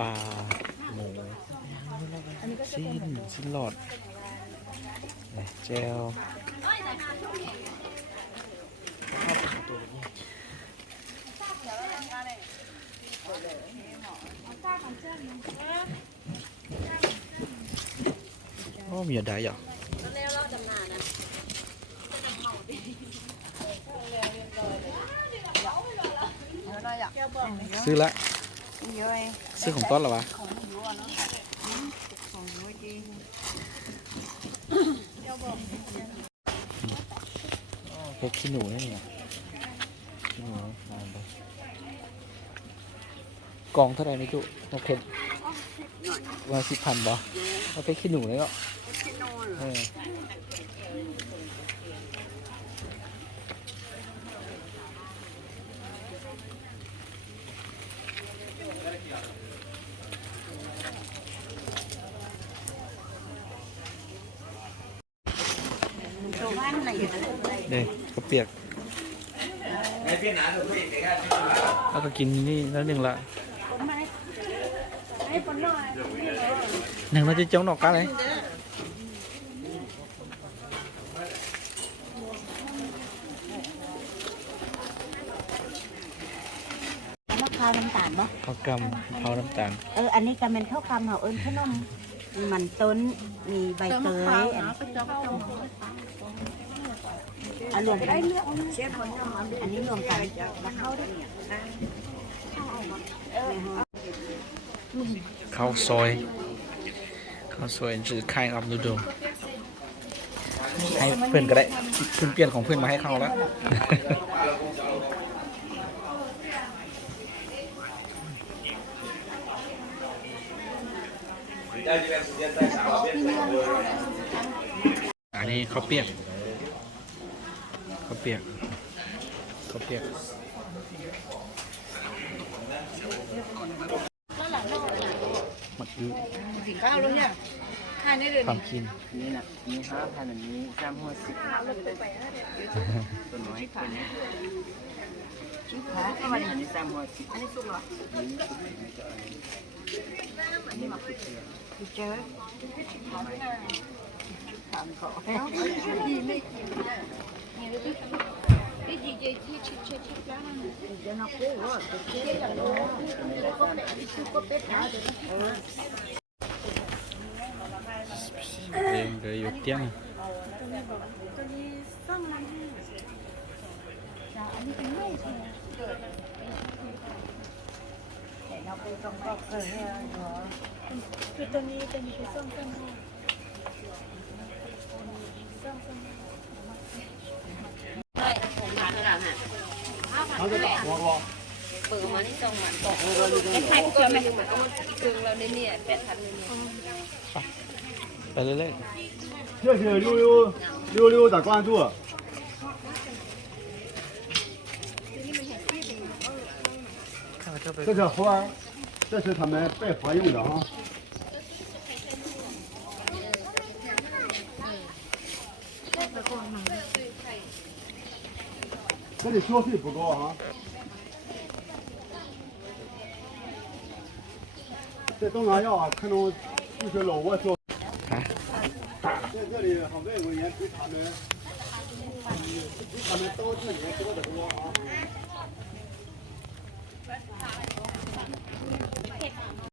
ปลาหมูสิ้นหลอดเจลโอ้มีอะไรอ่ะซื้อละซื้อของต้นหรอวะพวกขี้หนูนี่เนี่ยขี้หนูนานไปกองเท่าไหร่นี่จุโอเคว่า10,000บ่เอาไปขี้หนูเลยเนาะเนี่ยข้าวเปียกแล้วก็กินนี่แล้วหนึ่งละหนึ่งเราจะจ้องดอกกันเลยมะพร้าวน้ำตาลบ่ข้าวกำเผาน้ำตาลอันนี้ก็เป็นข้าวกำเหาขนมมันต้นมีใบเตยรวมกันอันนี้รวมกันมาเข้าได้ข้าวซอยจืดไข่อัพดูดูให้เพื่อนก็ได้เพื่อนเปลี่ยนของเพื่อนมาให้เขาแล้วอันนี้ข้าวเปียกมัดอื้อข้าวแล้วเนี่ยความกินนี่นะมี5,000อันนี้310ตัวน้อยเป็นชุดขาอันนี้310อันนี้สุกเหรออันนี้มาเจอถามเขาไม่กินเลยอยู่เตี้ยงคือตัวนี้เป็นส้มเขาจะบอกว่าเปิดมาที่จังหวัดบอกเป็นไทยก็ไม่ถึงเหมือนกันกึ่งเราเนี่ย8,000เลยไปเรื่อย谢谢66的关注。这是花，这是他们拜佛用的啊。这里消费不高啊。在东南亚看到就是老挝消。在这里好外国人比他们刀具也多得多啊。